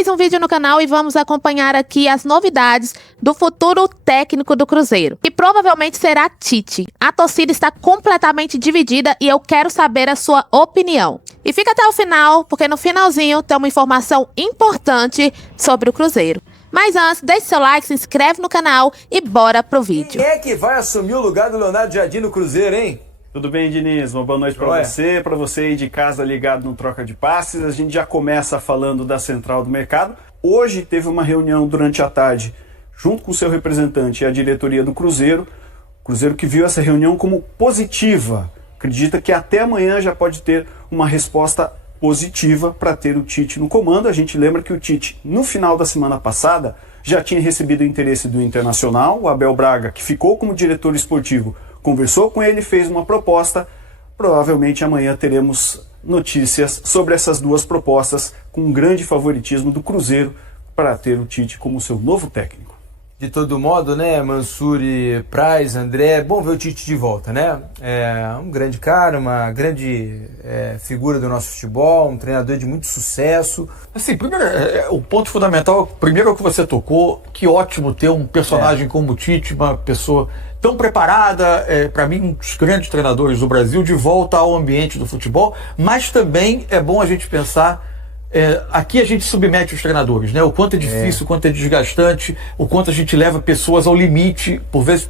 mais um vídeo no canal e vamos acompanhar aqui as novidades do futuro técnico do Cruzeiro, que provavelmente será Tite. A torcida está completamente dividida e eu quero saber a sua opinião. E fica até o final, porque no finalzinho tem uma informação importante sobre o Cruzeiro. Mas antes, deixe seu like, se inscreve no canal e bora pro vídeo. Quem é que vai assumir o lugar do Leonardo Jardim no Cruzeiro, hein? Tudo bem, Diniz? Uma boa noite para você aí de casa ligado no Troca de Passes. A gente já começa falando da Central do Mercado. Hoje teve uma reunião durante a tarde, junto com o seu representante e a diretoria do Cruzeiro. O Cruzeiro que viu essa reunião como positiva. Acredita que até amanhã já pode ter uma resposta positiva para ter o Tite no comando. A gente lembra que o Tite, no final da semana passada, já tinha recebido o interesse do Internacional. O Abel Braga, que ficou como diretor esportivo, conversou com ele, fez uma proposta. Provavelmente amanhã teremos notícias sobre essas duas propostas, com um grande favoritismo do Cruzeiro para ter o Tite como seu novo técnico. De todo modo, né, Mansur, Praz, André, bom ver o Tite de volta, né? É um grande cara, uma grande figura do nosso futebol, um treinador de muito sucesso. Assim, primeiro, o ponto fundamental, primeiro é o que você tocou, que ótimo ter um personagem como o Tite, uma pessoa tão preparada, para mim, um dos grandes treinadores do Brasil, de volta ao ambiente do futebol, mas também é bom a gente pensar, aqui a gente submete os treinadores, né? O quanto é difícil, o quanto é desgastante, o quanto a gente leva pessoas ao limite, por vezes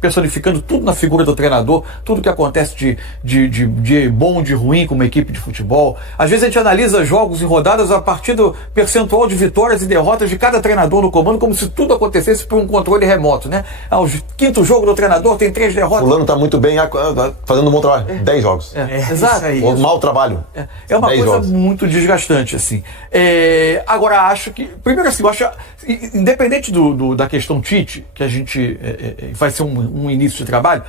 personificando tudo na figura do treinador, tudo que acontece de bom, de ruim com uma equipe de futebol. Às vezes a gente analisa jogos e rodadas a partir do percentual de vitórias e derrotas de cada treinador no comando, como se tudo acontecesse por um controle remoto, né? O quinto jogo do treinador tem 3 derrotas. Fulano está muito bem, fazendo um bom trabalho. 10 jogos. Exato. Ou mau trabalho. É uma coisa jogos. muito desgastante, assim. Agora, acho que... Primeiro, assim, eu acho... Independente da questão Tite, que a gente vai ser um início de trabalho,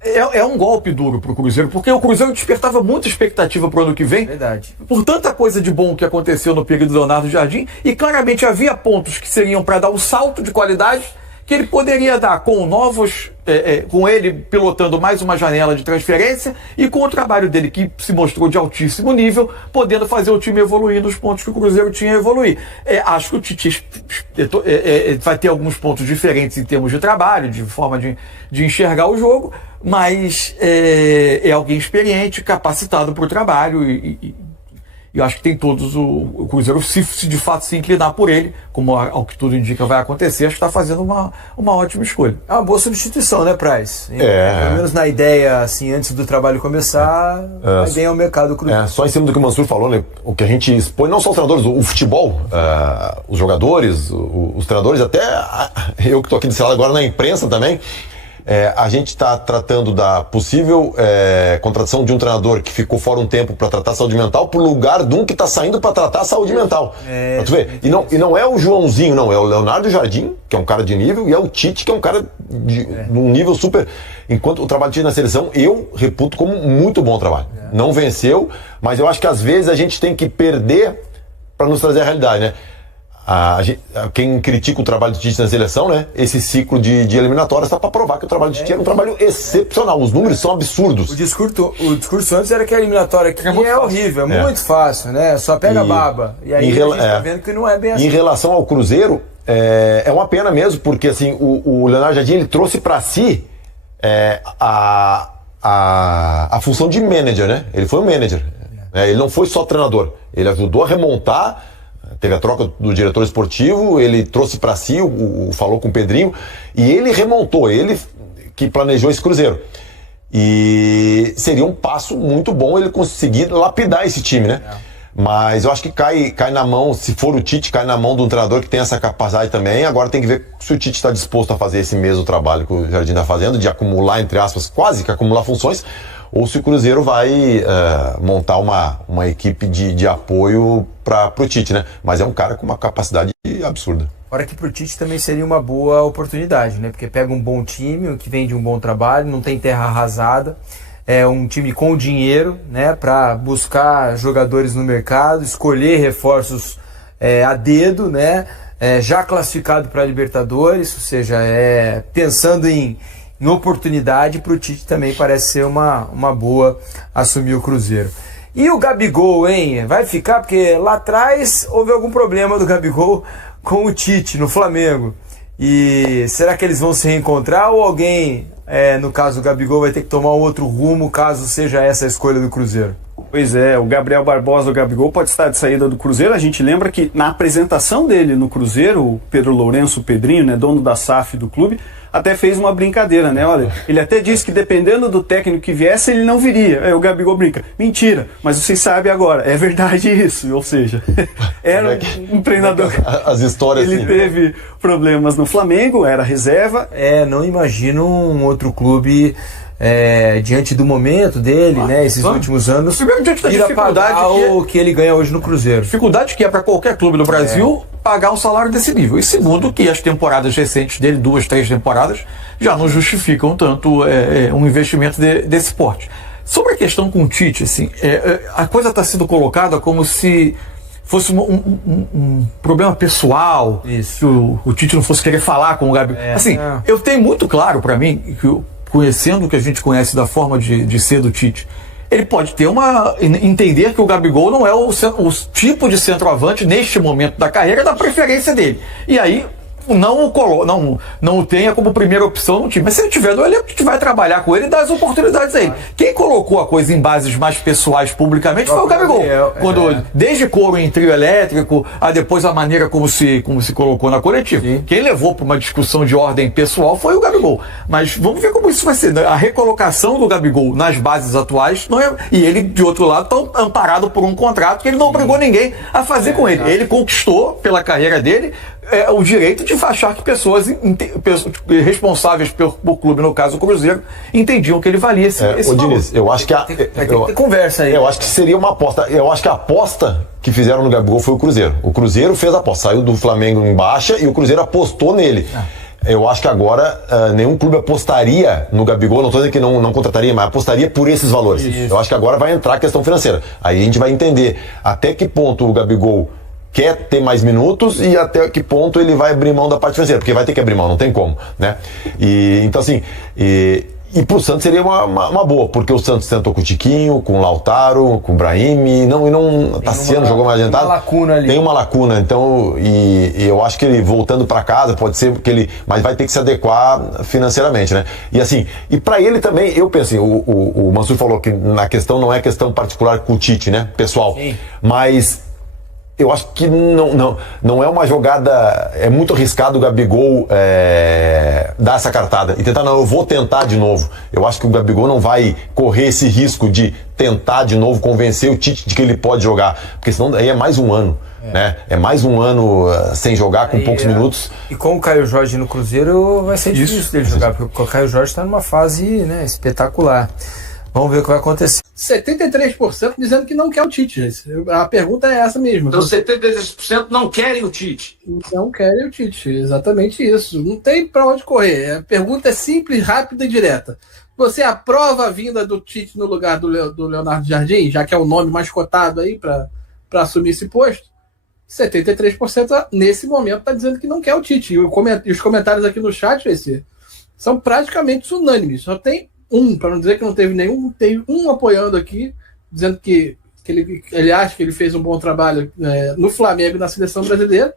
é um golpe duro pro Cruzeiro, porque o Cruzeiro despertava muita expectativa pro ano que vem. Verdade. Por tanta coisa de bom que aconteceu no período do Leonardo Jardim, e claramente havia pontos que seriam para dar um salto de qualidade que ele poderia dar com novos, com ele pilotando mais uma janela de transferência e com o trabalho dele que se mostrou de altíssimo nível, podendo fazer o time evoluir nos pontos que o Cruzeiro tinha a evoluir. Acho que o Tite vai ter alguns pontos diferentes em termos de trabalho, de forma de enxergar o jogo, mas é alguém experiente, capacitado para o trabalho e eu acho que tem todos o Cruzeiro, se de fato se inclinar por ele, como ao que tudo indica vai acontecer, acho que está fazendo uma ótima escolha. É uma boa substituição, né, Praz? Pelo menos na ideia, assim, antes do trabalho começar, a ideia é o mercado do Cruzeiro. Só em cima do que o Mansur falou, né, o que a gente expõe, não só os treinadores, o futebol, os jogadores, os treinadores, até eu que estou aqui desse lado agora na imprensa também, a gente está tratando da possível contratação de um treinador que ficou fora um tempo para tratar a saúde mental por lugar de um que está saindo para tratar a saúde mental. Pra tu ver. E não é o Joãozinho, não. É o Leonardo Jardim, que é um cara de nível, e é o Tite, que é um cara de um nível super... Enquanto o trabalho de Tite na seleção, eu reputo como muito bom trabalho. Não venceu, mas eu acho que às vezes a gente tem que perder para nos trazer a realidade, né? Quem critica o trabalho de Tite na seleção, né? Esse ciclo de eliminatórias está para provar que o trabalho de Tite era um trabalho excepcional. Os números são absurdos. O discurso antes era que a eliminatória aqui é horrível, é muito fácil, né? Só pega a baba. E aí a gente tá vendo que não é bem assim. Em relação ao Cruzeiro, é uma pena mesmo, porque assim, o Leonardo Jardim ele trouxe para si a função de manager, né? Ele foi um manager. Ele não foi só treinador. Ele ajudou a remontar. Teve a troca do diretor esportivo, ele trouxe para si, falou com o Pedrinho, e ele remontou, ele que planejou esse Cruzeiro. E seria um passo muito bom ele conseguir lapidar esse time, né? Mas eu acho que cai na mão, se for o Tite, cai na mão de um treinador que tem essa capacidade também. Agora tem que ver se o Tite está disposto a fazer esse mesmo trabalho que o Jardim está fazendo, de acumular, entre aspas, quase que acumular funções, ou se o Cruzeiro vai montar uma equipe de apoio para o Tite, né? Mas é um cara com uma capacidade absurda. Fora que pro Tite também seria uma boa oportunidade, né? Porque pega um bom time, que vem de um bom trabalho, não tem terra arrasada, é um time com dinheiro, né? Para buscar jogadores no mercado, escolher reforços a dedo, né? Já classificado para a Libertadores, ou seja, pensando em oportunidade, para o Tite também parece ser uma boa assumir o Cruzeiro. E o Gabigol, hein? Vai ficar? Porque lá atrás houve algum problema do Gabigol com o Tite no Flamengo. E será que eles vão se reencontrar ou alguém, no caso o Gabigol, vai ter que tomar um outro rumo caso seja essa a escolha do Cruzeiro? Pois é, o Gabriel Barbosa, o Gabigol, pode estar de saída do Cruzeiro. A gente lembra que na apresentação dele no Cruzeiro, o Pedro Lourenço, o Pedrinho, né, dono da SAF do clube, até fez uma brincadeira, né? Olha, ele até disse que dependendo do técnico que viesse, ele não viria. Aí o Gabigol brinca, mentira, mas vocês sabem agora, é verdade isso. Ou seja, era um treinador. As histórias. Ele teve problemas no Flamengo, era reserva. Não imagino um outro clube diante do momento dele, né? Esses últimos anos, primeiro, diante da ir a pagar o que ele ganha hoje no Cruzeiro. Dificuldade que é para qualquer clube do Brasil pagar um salário desse nível. E segundo, que as temporadas recentes dele, 2, 3 temporadas, já não justificam tanto um investimento desse porte. Sobre a questão com o Tite, assim, a coisa está sendo colocada como se fosse um problema pessoal, isso. Que o Tite não fosse querer falar com o Gabi. Eu tenho muito claro para mim, que conhecendo o que a gente conhece da forma de ser do Tite, ele pode ter entender que o Gabigol não é o tipo de centroavante neste momento da carreira da preferência dele. E aí não o tenha como primeira opção no time. Mas se ele tiver no elenco, a gente vai trabalhar com ele e dar as oportunidades a ele. Quem colocou a coisa em bases mais pessoais publicamente foi o Gabigol. Desde coro em trio elétrico, a depois a maneira como se colocou na coletiva. Sim. Quem levou para uma discussão de ordem pessoal foi o Gabigol. Mas vamos ver como isso vai ser. A recolocação do Gabigol nas bases atuais, e ele, de outro lado, está amparado por um contrato que ele não obrigou ninguém a fazer com ele. Ele conquistou, pela carreira dele, o direito de achar que pessoas responsáveis pelo clube, no caso o Cruzeiro, entendiam que ele valia esse valor. Diniz, eu acho que tem que ter conversa aí. Eu acho que seria uma aposta. Eu acho que a aposta que fizeram no Gabigol foi o Cruzeiro. O Cruzeiro fez a aposta, saiu do Flamengo em baixa e o Cruzeiro apostou nele. Eu acho que agora nenhum clube apostaria no Gabigol, não estou dizendo que não contrataria, mas apostaria por esses valores. Isso. Eu acho que agora vai entrar a questão financeira. Aí a gente vai entender até que ponto o Gabigol quer ter mais minutos e até que ponto ele vai abrir mão da parte financeira, porque vai ter que abrir mão, não tem como, né? Então assim, e pro Santos seria uma boa, porque o Santos tentou com o Tiquinho, com o Lautaro, com o Brahim, Tassiano jogou mais adiantado. Tem uma lacuna, então, e eu acho que ele voltando para casa, pode ser que ele, mas vai ter que se adequar financeiramente, né? E assim, e para ele também, eu penso assim, o Mansur falou que na questão não é questão particular com o Tite, né, pessoal, sim. Mas eu acho que não é uma jogada. É muito arriscado o Gabigol dar essa cartada e tentar, eu vou tentar de novo. Eu acho que o Gabigol não vai correr esse risco de tentar de novo convencer o Tite de que ele pode jogar, porque senão aí é mais um ano. Né? É mais um ano sem jogar, com poucos minutos. E com o Caio Jorge no Cruzeiro vai ser difícil dele jogar, porque o Caio Jorge está numa fase, né, espetacular. Vamos ver o que vai acontecer. 73% dizendo que não quer o Tite. A pergunta é essa mesmo. Então 73% não querem o Tite. Não querem o Tite, exatamente isso. Não tem para onde correr. A pergunta é simples, rápida e direta. Você aprova a vinda do Tite no lugar do Leonardo Jardim, já que é o nome mais cotado aí para assumir esse posto? 73% nesse momento está dizendo que não quer o Tite. E os comentários aqui no chat são praticamente unânimes. Só tem para não dizer que não teve nenhum, teve um apoiando aqui, dizendo que ele acha que ele fez um bom trabalho no Flamengo e na seleção brasileira.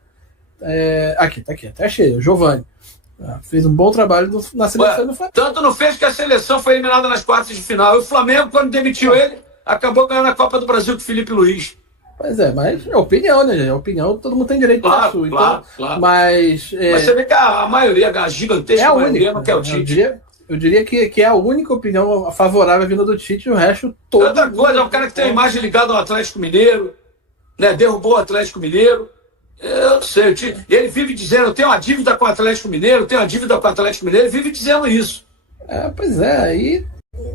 Aqui, até cheio, Giovani. Fez um bom trabalho na seleção do Flamengo. Tanto não fez que a seleção foi eliminada nas quartas de final. E o Flamengo, quando demitiu ele, acabou ganhando a Copa do Brasil com o Felipe Luiz. Pois mas é opinião, né? É opinião, todo mundo tem direito a isso. Claro. Mas você vê que a maioria, a gigantesca maioria, não quer o Tite. Eu diria que é a única opinião favorável à vinda do Tite, e o resto todo. Outra coisa, é um cara que tem a imagem ligada ao Atlético Mineiro, né? Derrubou o Atlético Mineiro. Eu não sei, ele vive dizendo, eu tenho uma dívida com o Atlético Mineiro, ele vive dizendo isso. Pois é, aí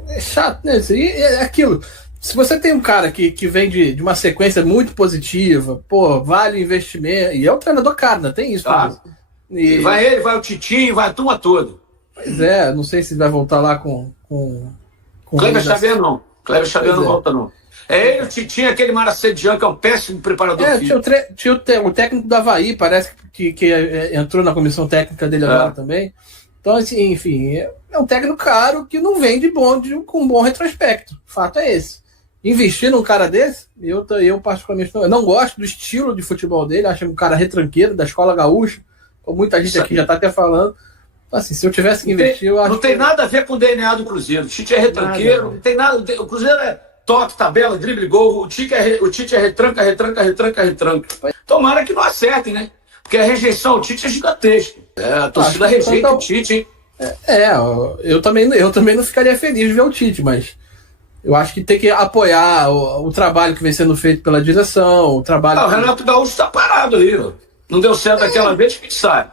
é chato, né? Isso aí é aquilo. Se você tem um cara que vem de uma sequência muito positiva, vale o investimento, e é um treinador caro, né? Tem isso. Vai ele, vai o Titinho, vai a turma toda. Pois não sei se vai voltar lá com Kleber Xavier não. Kleber Xavier não volta, não. É ele, o Titinho, aquele Maracedian, que é um péssimo preparador físico. Tinha o técnico do Avaí, parece que entrou na comissão técnica dele agora também. Então, assim, enfim, é um técnico caro que não vende com um bom retrospecto. O fato é esse. investir num cara desse, eu particularmente não gosto do estilo de futebol dele, acho um cara retranqueiro, da escola gaúcha, como muita gente aqui já tá até falando. Assim, se eu tivesse que investir, eu acho não tem nada a ver com o DNA do Cruzeiro. O Tite é retranqueiro, não tem nada. O Cruzeiro é toque, tabela, drible, gol. O Tite é retranca. Tomara que não acertem, né? Porque a rejeição ao Tite é gigantesca. A torcida rejeita o Tite, hein? Eu também não ficaria feliz de ver o Tite, mas eu acho que tem que apoiar o trabalho que vem sendo feito pela direção, o trabalho... O Renato Gaúcho tá parado aí, ó. Não deu certo daquela vez, que sai.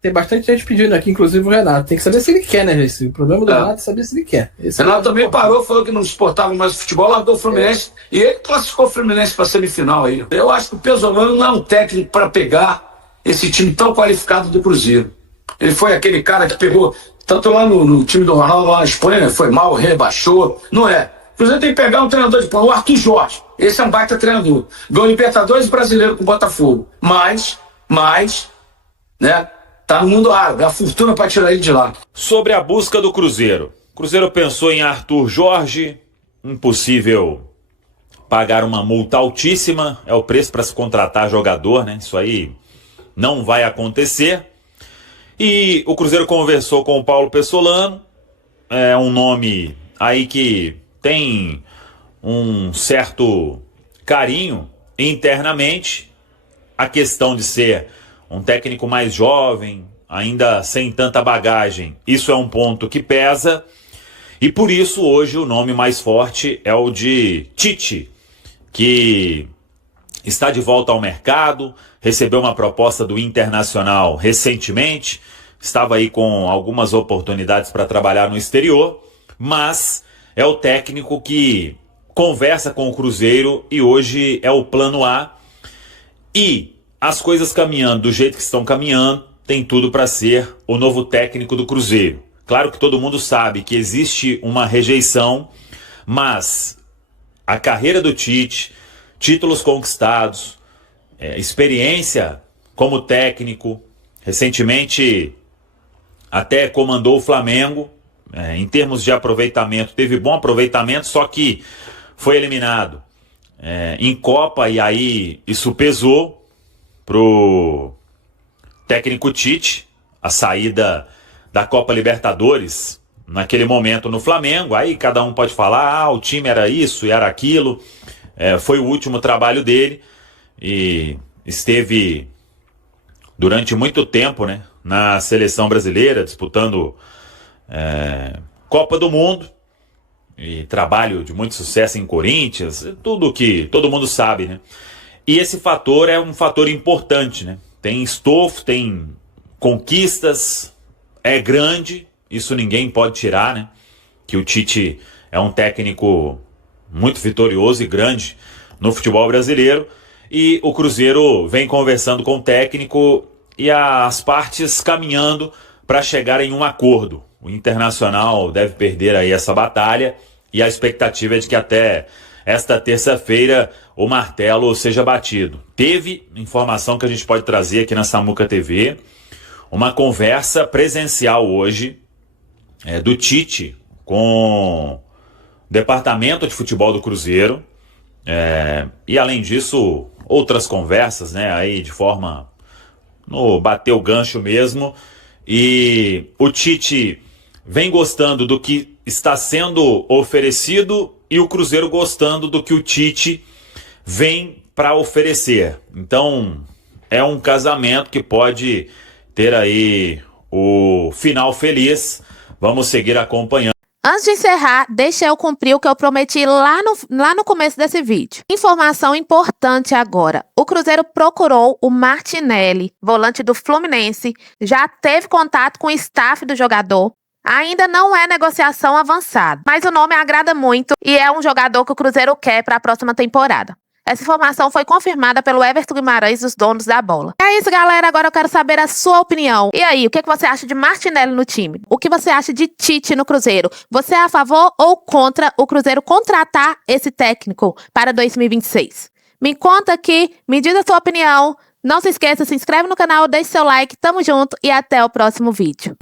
Tem bastante gente pedindo aqui, inclusive o Renato. Tem que saber se ele quer, né, Jesse? O problema do Renato é saber se ele quer. O Renato também parou, falou que não suportava mais o futebol, largou o Fluminense. E ele classificou o Fluminense para semifinal aí. Eu acho que o Pesolano não é um técnico para pegar esse time tão qualificado do Cruzeiro. Ele foi aquele cara que pegou, tanto lá no time do Ronaldo, lá na Espanha, foi mal, rebaixou. Não é. O Cruzeiro tem que pegar um treinador de pau, o Arthur Jorge. Esse é um baita treinador. Ganhou Libertadores brasileiro com o Botafogo. Mas, né? Tá no mundo árabe, a fortuna para tirar ele de lá. Sobre a busca do Cruzeiro. O Cruzeiro pensou em Arthur Jorge, impossível pagar uma multa altíssima, é o preço para se contratar jogador, né? Isso aí não vai acontecer. E o Cruzeiro conversou com o Paulo Pessolano, é um nome aí que tem um certo carinho internamente, a questão de ser um técnico mais jovem, ainda sem tanta bagagem, isso é um ponto que pesa, e por isso hoje o nome mais forte é o de Tite, que está de volta ao mercado, recebeu uma proposta do Internacional recentemente, estava aí com algumas oportunidades para trabalhar no exterior, mas é o técnico que conversa com o Cruzeiro e hoje é o plano A, e as coisas caminhando do jeito que estão caminhando, tem tudo para ser o novo técnico do Cruzeiro. Claro que todo mundo sabe que existe uma rejeição, mas a carreira do Tite, títulos conquistados, experiência como técnico, recentemente até comandou o Flamengo, em termos de aproveitamento, teve bom aproveitamento, só que foi eliminado em Copa, e aí isso pesou pro técnico Tite, a saída da Copa Libertadores naquele momento no Flamengo. Aí cada um pode falar, o time era isso e era aquilo, foi o último trabalho dele e esteve durante muito tempo, né, na seleção brasileira, disputando Copa do Mundo, e trabalho de muito sucesso em Corinthians, tudo que todo mundo sabe, né? E esse fator é um fator importante, né? Tem estofo, tem conquistas, é grande, isso ninguém pode tirar, né? Que o Tite é um técnico muito vitorioso e grande no futebol brasileiro, e o Cruzeiro vem conversando com o técnico e as partes caminhando para chegar em um acordo. O Internacional deve perder aí essa batalha e a expectativa é de que até esta terça-feira o martelo seja batido. Teve informação que a gente pode trazer aqui na Samuca TV, uma conversa presencial hoje do Tite com o departamento de futebol do Cruzeiro, e além disso outras conversas, né, aí de forma no bater o gancho mesmo, e o Tite vem gostando do que está sendo oferecido e o Cruzeiro gostando do que o Tite vem para oferecer. Então, é um casamento que pode ter aí o final feliz. Vamos seguir acompanhando. Antes de encerrar, deixa eu cumprir o que eu prometi lá no começo desse vídeo. Informação importante agora. O Cruzeiro procurou o Martinelli, volante do Fluminense, já teve contato com o staff do jogador. Ainda não é negociação avançada, mas o nome agrada muito e é um jogador que o Cruzeiro quer para a próxima temporada. Essa informação foi confirmada pelo Everton Guimarães, dos donos da bola. É isso, galera. Agora eu quero saber a sua opinião. E aí, o que você acha de Martinelli no time? O que você acha de Tite no Cruzeiro? Você é a favor ou contra o Cruzeiro contratar esse técnico para 2026? Me conta aqui, me diz a sua opinião. Não se esqueça, se inscreve no canal, deixe seu like. Tamo junto e até o próximo vídeo.